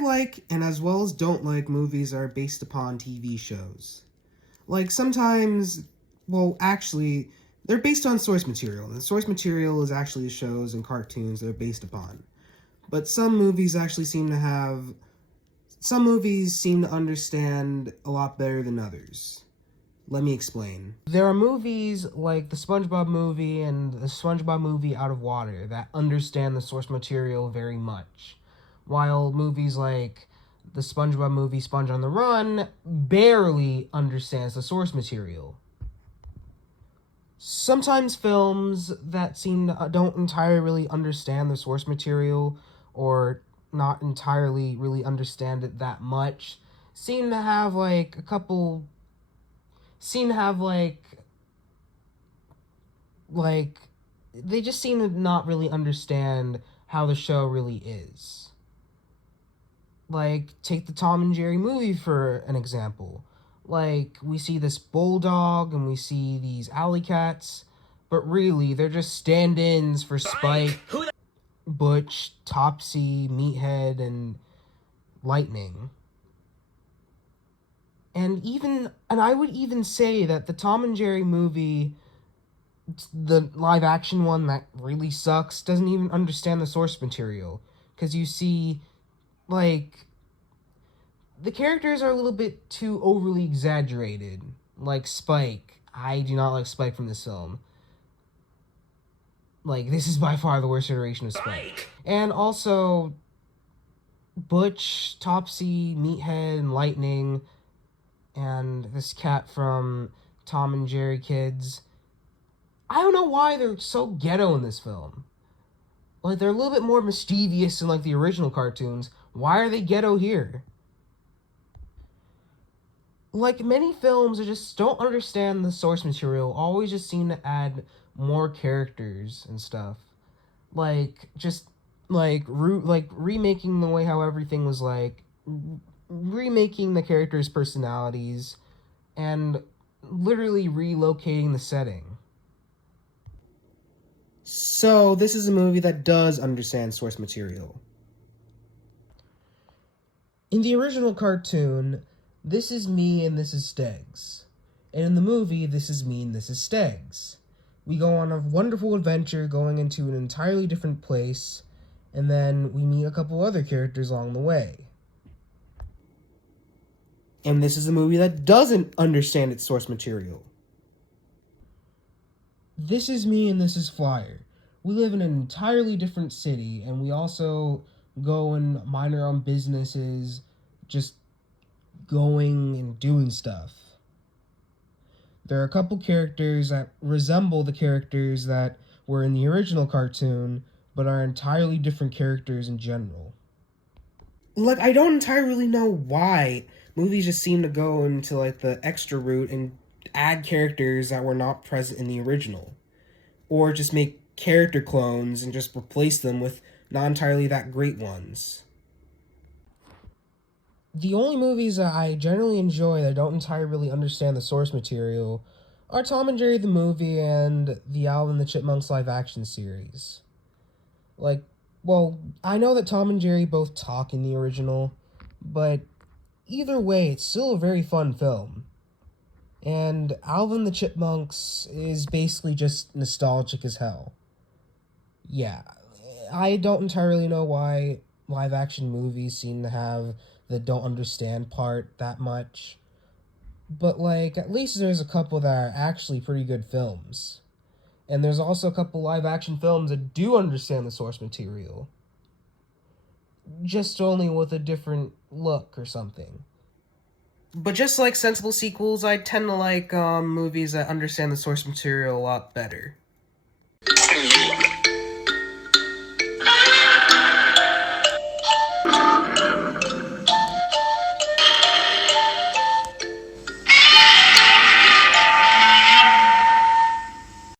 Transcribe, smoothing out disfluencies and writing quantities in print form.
like, and as well as don't like, movies that are based upon TV shows. Like, sometimes, well, actually, they're based on source material, and the source material is actually the shows and cartoons they're based upon. But some movies seem to understand a lot better than others. Let me explain. There are movies like the SpongeBob movie and the SpongeBob movie Out of Water that understand the source material very much, while movies like the SpongeBob movie Sponge on the Run barely understands the source material. Sometimes films that don't entirely really understand the source material, or not entirely really understand it that much, seem to have like they just seem to not really understand how the show really is. Like, take the Tom and Jerry movie for an example. Like, we see this bulldog and we see these alley cats, but really, they're just stand-ins for Spike, Butch, Topsy, Meathead, and Lightning. And I would even say that the Tom and Jerry movie, the live-action one that really sucks, doesn't even understand the source material. Because you see, like, the characters are a little bit too overly exaggerated. Like Spike. I do not like Spike from this film. Like, this is by far the worst iteration of Spike. And also, Butch, Topsy, Meathead, and Lightning, and this cat from Tom and Jerry Kids. I don't know why they're so ghetto in this film. Like, they're a little bit more mischievous in, like, the original cartoons. Why are they ghetto here? Like, many films that just don't understand the source material always just seem to add more characters and stuff. Like, just, remaking the way how everything was, remaking the characters' personalities, and literally relocating the setting. So, this is a movie that does understand source material. In the original cartoon, this is me and this is Steggs. And in the movie, this is me and this is Steggs. We go on a wonderful adventure going into an entirely different place, and then we meet a couple other characters along the way. And this is a movie that doesn't understand its source material. This is me and this is Flyer. We live in an entirely different city, and we also go and mind our own businesses, just going and doing stuff. There are a couple characters that resemble the characters that were in the original cartoon, but are entirely different characters in general. Like, I don't entirely know why movies just seem to go into, like, the extra route and add characters that were not present in the original. Or just make character clones and just replace them with not entirely that great ones. The only movies that I generally enjoy that don't entirely really understand the source material are Tom and Jerry the movie and the Alvin and the Chipmunks live-action series. Like, well, I know that Tom and Jerry both talk in the original, but either way, it's still a very fun film. And Alvin the Chipmunks is basically just nostalgic as hell. Yeah, I don't entirely know why live-action movies seem to have the don't understand part that much. But, like, at least there's a couple that are actually pretty good films. And there's also a couple live-action films that do understand the source material. Just only with a different look or something. But just like sensible sequels, I tend to like movies that understand the source material a lot better.